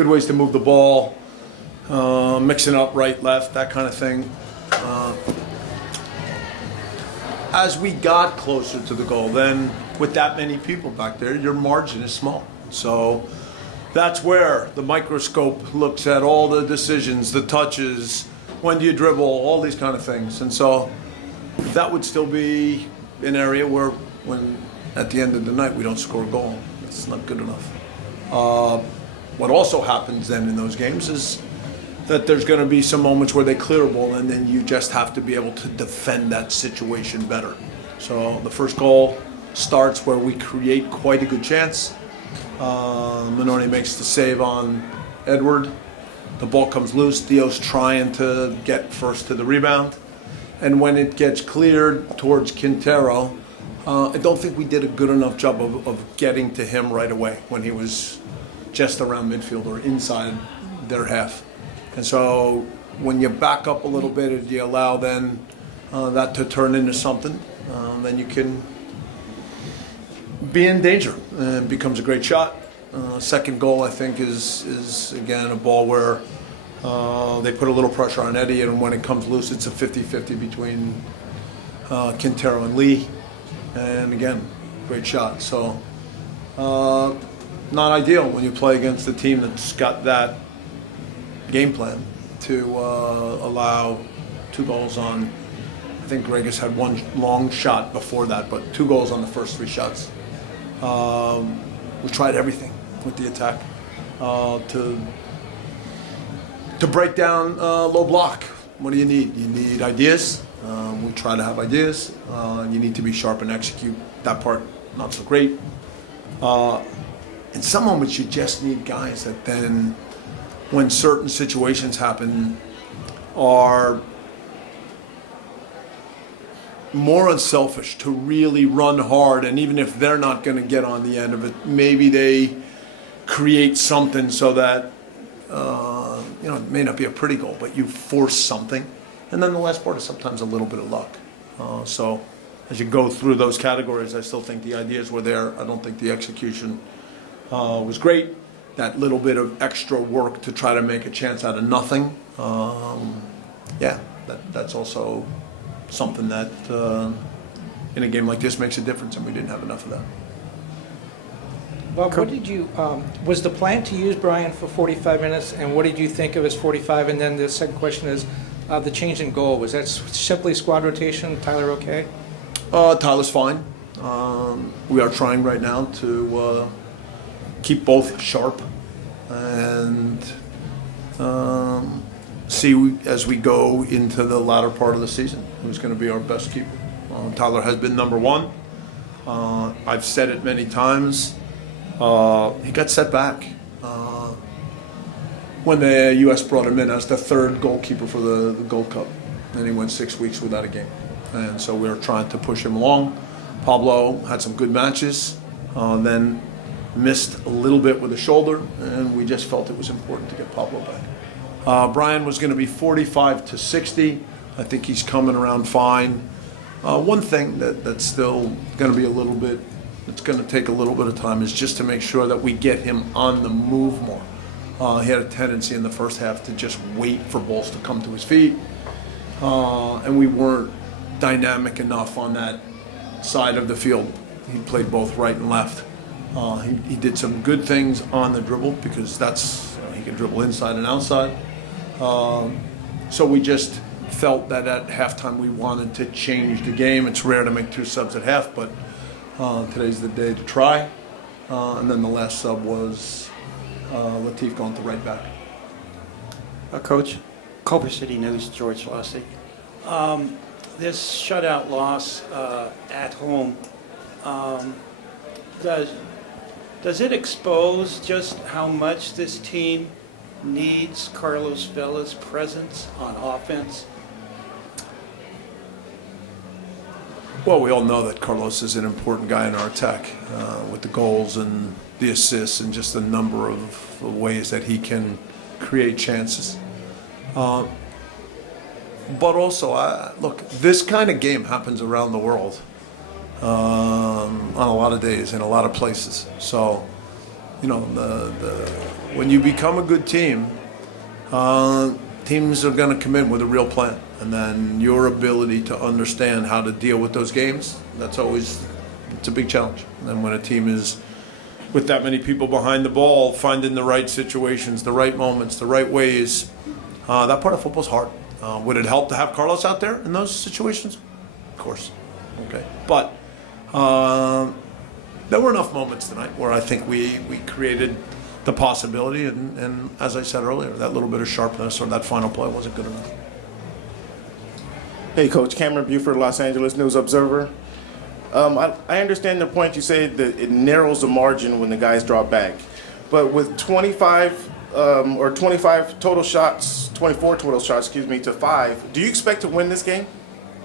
good ways to move the ball, mixing up right, left, that kind of thing. As we got closer to the goal, then with that many people back there, your margin is small. So that's where the microscope looks at all the decisions, the touches, when do you dribble, all these kind of things. And so that would still be an area where when at the end of the night we don't score a goal, it's not good enough. What also happens then in those games is that there's going to be some moments where they clear a ball and then you just have to be able to defend that situation better. So the first goal starts where we create quite a good chance. Minoni makes the save on Edward. The ball comes loose. Dio's trying to get first to the rebound. And when it gets cleared towards Quintero, I don't think we did a good enough job of getting to him right away when he was just around midfield or inside their half. And so when you back up a little bit and you allow then that to turn into something, then you can be in danger. It becomes a great shot. Second goal, I think, is again a ball where they put a little pressure on Eddie, and when it comes loose, it's a 50-50 between Quintero and Lee. And again, great shot. So not ideal when you play against a team that's got that game plan to allow 2 goals on. I think Greg has had 1 long shot before that, but 2 goals on the first 3 shots. We tried everything with the attack to break down low block. What do you need? You need ideas. We try to have ideas. You need to be sharp and execute. That part, not so great. In some moments, you just need guys that then, when certain situations happen, are more unselfish to really run hard, and even if they're not going to get on the end of it, maybe they create something so that it may not be a pretty goal, but you force something. And then the last part is sometimes a little bit of luck. So as you go through those categories, I still think the ideas were there. I don't think the execution was great. That little bit of extra work to try to make a chance out of nothing, that's also something that in a game like this makes a difference, and we didn't have enough of that. Well, what did you, was the plan to use Brian for 45 minutes, and what did you think of his 45? And then the second question is, the change in goal, was that simply squad rotation? Tyler okay? Tyler's fine. We are trying right now to keep both sharp and see as we go into the latter part of the season who's going to be our best keeper. Tyler has been number 1. I've said it many times. He got set back when the U.S. brought him in as the 3rd goalkeeper for the Gold Cup, and he went 6 weeks without a game. And so we were trying to push him along. Pablo had some good matches, then missed a little bit with the shoulder, and we just felt it was important to get Pablo back. Brian was going to be 45 to 60. I think he's coming around fine. One thing that's still going to be a little bit, it's going to take a little bit of time, is just to make sure that we get him on the move more. He had a tendency in the first half to just wait for balls to come to his feet, and we weren't dynamic enough on that side of the field. He played both right and left. He did some good things on the dribble because he can dribble inside and outside. So we just felt that at halftime we wanted to change the game. It's rare to make 2 subs at half, but today's the day to try. And then the last sub was Latif going to right back. Coach, Culver City News, George Lossy. This shutout loss at home, does it expose just how much this team needs Carlos Vela's presence on offense? Well, we all know that Carlos is an important guy in our attack with the goals and the assists and just a number of ways that he can create chances. But also, look, this kind of game happens around the world on a lot of days in a lot of places. So you know, when you become a good team, teams are going to come in with a real plan. And then your ability to understand how to deal with those games, it's a big challenge. And then when a team is with that many people behind the ball, finding the right situations, the right moments, the right ways, that part of football is hard. Would it help to have Carlos out there in those situations? Of course. Okay. But there were enough moments tonight where I think we created the possibility, and as I said earlier, that little bit of sharpness or that final play wasn't good enough. Hey, Coach. Cameron Buford, Los Angeles News Observer. I understand the point you say that it narrows the margin when the guys draw back. But with 25 total shots, 24 total shots, to 5, do you expect to win this game?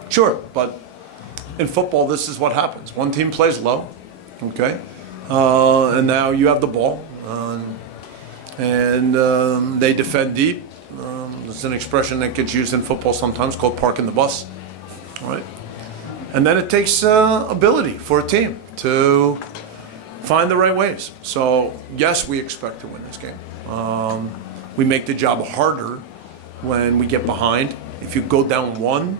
Sure, but in football, this is what happens. One team plays low, okay? And now you have the ball, and they defend deep. There's an expression that gets used in football sometimes called parking the bus, all right? And then it takes ability for a team to find the right ways. So, yes, we expect to win this game. We make the job harder when we get behind. If you go down 1,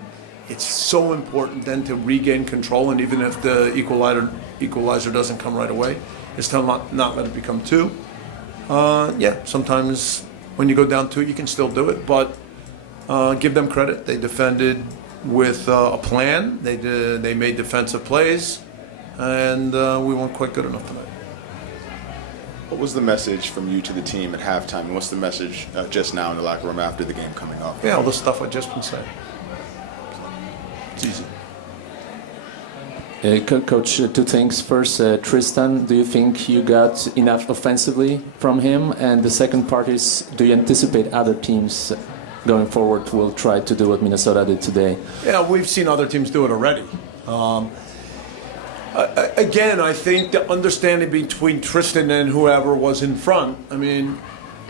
it's so important then to regain control, and even if the equalizer doesn't come right away, is to not let it become 2. Sometimes when you go down 2, you can still do it, but give them credit. They defended with a plan. They made defensive plays, and we weren't quite good enough tonight. What was the message from you to the team at halftime, and what's the message just now in the locker room after the game coming off? Yeah, all the stuff I just been saying. It's easy. Coach, 2 things. First, Tristan, do you think you got enough offensively from him? And the second part is, do you anticipate other teams going forward will try to do what Minnesota did today? Yeah, we've seen other teams do it already. Again, I think the understanding between Tristan and whoever was in front, I mean,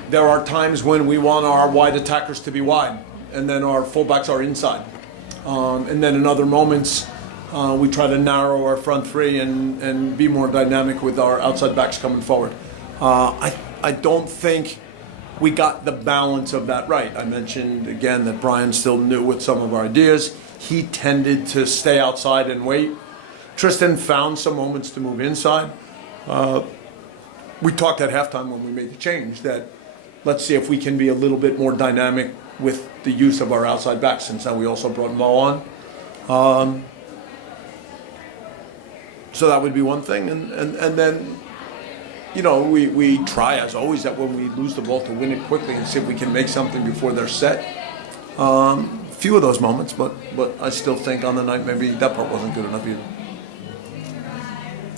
there are times when we want our wide attackers to be wide, and then our fullbacks are inside. And then in other moments, we try to narrow our front 3 and be more dynamic with our outside backs coming forward. I don't think we got the balance of that right. I mentioned again that Brian still knew with some of our ideas. He tended to stay outside and wait. Tristan found some moments to move inside. We talked at halftime when we made the change that let's see if we can be a little bit more dynamic with the use of our outside backs, since now we also brought Mo on. So that would be one thing. And then, you know, we try, as always, that when we lose the ball to win it quickly and see if we can make something before they're set. Few of those moments, but I still think on the night maybe that part wasn't good enough either.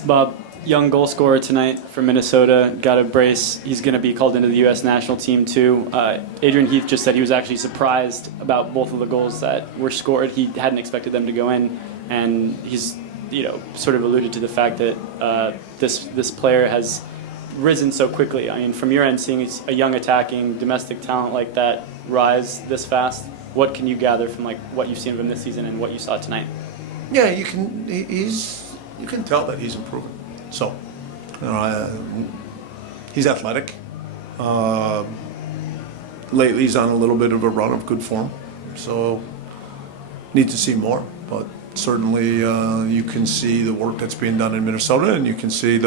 Bob, young goal scorer tonight for Minnesota, got a brace. He's going to be called into the U.S. national team too. Adrian Heath just said he was actually surprised about both of the goals that were scored. He hadn't expected them to go in, and he's sort of alluded to the fact that this player has risen so quickly. I mean, from your end, seeing a young attacking domestic talent like that rise this fast, what can you gather from what you've seen of him this season and what you saw tonight? Yeah, you can tell that he's improving. So, he's athletic. Lately, he's on a little bit of a run of good form. So, need to see more. But certainly, you can see the work that's being done in Minnesota, and you can see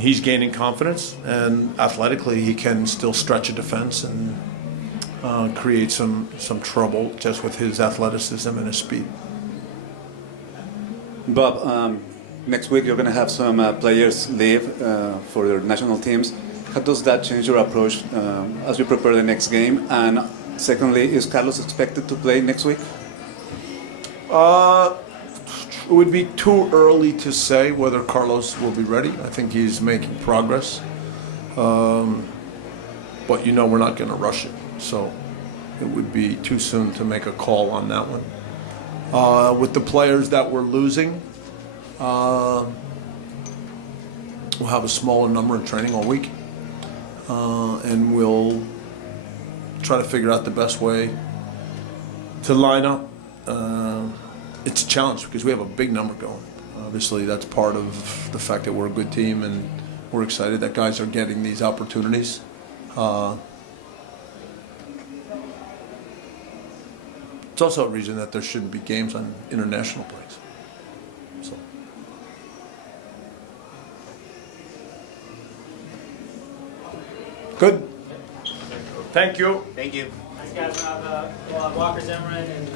he's gaining confidence. And athletically, he can still stretch a defense and create some trouble just with his athleticism and his speed. Bob, next week you're going to have some players leave for their national teams. How does that change your approach as you prepare the next game? And secondly, is Carlos expected to play next week? It would be too early to say whether Carlos will be ready. I think he's making progress. But we're not going to rush it. So it would be too soon to make a call on that one. With the players that we're losing, we'll have a smaller number in training all week. And we'll try to figure out the best way to line up. It's a challenge because we have a big number going. Obviously, that's part of the fact that we're a good team and we're excited that guys are getting these opportunities. It's also a reason that there shouldn't be games on international breaks. So. Good. Thank you. Thank you. Guys, we'll have Walker Zimmerman and